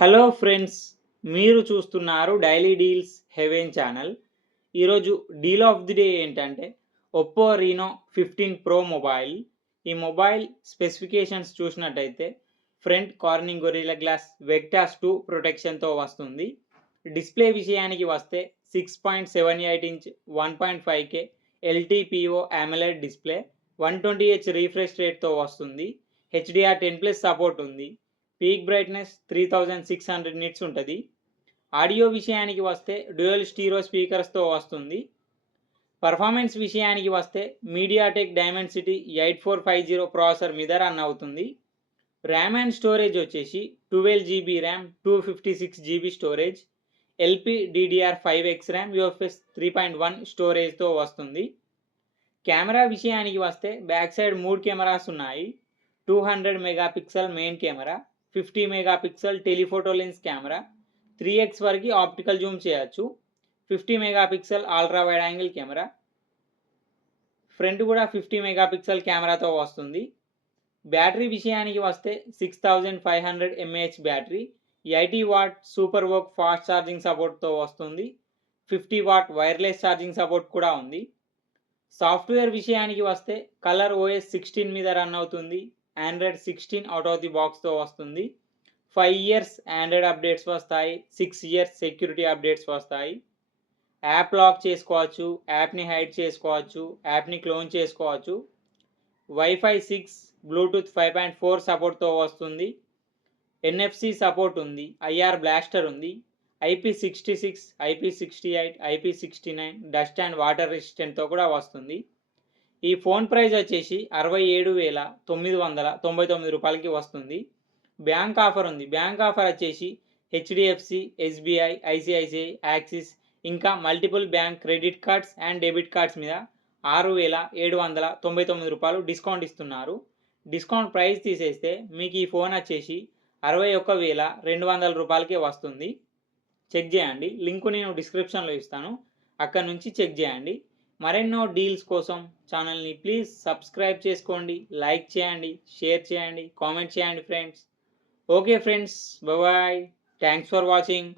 Hello friends, మీరు చూస్తున్నారు daily deals heaven channel. ఈరోజు డీల్ ఆఫ్ ది డే ఏంటంటే ఒప్పో రీనో 15 ప్రో మొబైల్. ఈ మొబైల్ స్పెసిఫికేషన్స్ చూసినట్టయితే front Corning Gorilla Glass Victus 2 ప్రొటెక్షన్తో వస్తుంది. డిస్ప్లే విషయానికి వస్తే 6.78 inch 1.5K LTPO AMOLED display 120Hz refresh రేట్తో వస్తుంది. HDR10+ సపోర్ట్ ఉంది. పీక్ బ్రైట్నెస్ 3600 నిట్స్ ఉంటుంది. ఆడియో విషయానికి వస్తే డ్యూయల్ స్టీరియో స్పీకర్స్తో వస్తుంది. పర్ఫార్మెన్స్ విషయానికి వస్తే మీడియాటెక్ డైమెన్సిటీ 8450 ప్రాసెసర్ మీద రన్ అవుతుంది. ర్యామ్ అండ్ స్టోరేజ్ వచ్చేసి 12GB RAM, 256GB storage, LPDDR5X RAM, UFS 3.1 స్టోరేజ్తో వస్తుంది. కెమెరా విషయానికి వస్తే బ్యాక్ సైడ్ 3 కెమెరాస్ ఉన్నాయి. 200 megapixel main camera, 50 megapixel telephoto lens camera, 3x వరకు ఆప్టికల్ జూమ్ చేయొచ్చు, 50 megapixel ultra wide angle camera, front కూడా 50 megapixel కెమెరాతో వస్తుంది. బ్యాటరీ విషయానికి వస్తే 6500 mAh battery, 80 watt super VOOC fast charging సపోర్ట్తో వస్తుంది. 50 వాట్ వైర్లెస్ ఛార్జింగ్ సపోర్ట్ కూడా ఉంది. సాఫ్ట్వేర్ విషయానికి వస్తే కలర్ OS 16 మీద రన్ అవుతుంది. Android 16 అవుట్ ఆఫ్ ది బాక్స్తో వస్తుంది. 5 ఇయర్స్ ఆండ్రాయిడ్ అప్డేట్స్ వస్తాయి. 6 ఇయర్స్ సెక్యూరిటీ అప్డేట్స్ వస్తాయి. యాప్ లాక్ చేసుకోవచ్చు, యాప్ని హైడ్ చేసుకోవచ్చు, యాప్ని క్లోన్ చేసుకోవచ్చు. వైఫై 6, బ్లూటూత్ 5.4 సపోర్ట్తో వస్తుంది. NFC సపోర్ట్ ఉంది. IR బ్లాస్టర్ ఉంది. IP66, IP68, IP69 dust and water రెసిస్టెంట్తో కూడా వస్తుంది. ఈ ఫోన్ ప్రైస్ వచ్చేసి 67,999 రూపాయలకి వస్తుంది. బ్యాంక్ ఆఫర్ ఉంది. బ్యాంక్ ఆఫర్ వచ్చేసి HDFC, SBI, ICICI, యాక్సిస్ ఇంకా multiple bank credit cards and debit cards మీద 6,799 రూపాయలు డిస్కౌంట్ ఇస్తున్నారు. డిస్కౌంట్ ప్రైస్ తీసేస్తే మీకు ఈ ఫోన్ వచ్చేసి 61,200 రూపాయలకే వస్తుంది. చెక్ చేయండి. లింకు నేను డిస్క్రిప్షన్లో ఇస్తాను, అక్కడ నుంచి చెక్ చేయండి. మరెన్నో డీల్స్ కోసం ఛానల్ని ప్లీజ్ సబ్స్క్రైబ్ చేసుకోండి, లైక్ చేయండి, షేర్ చేయండి, కామెంట్ చేయండి friends. Okay friends, bye. Thanks for watching.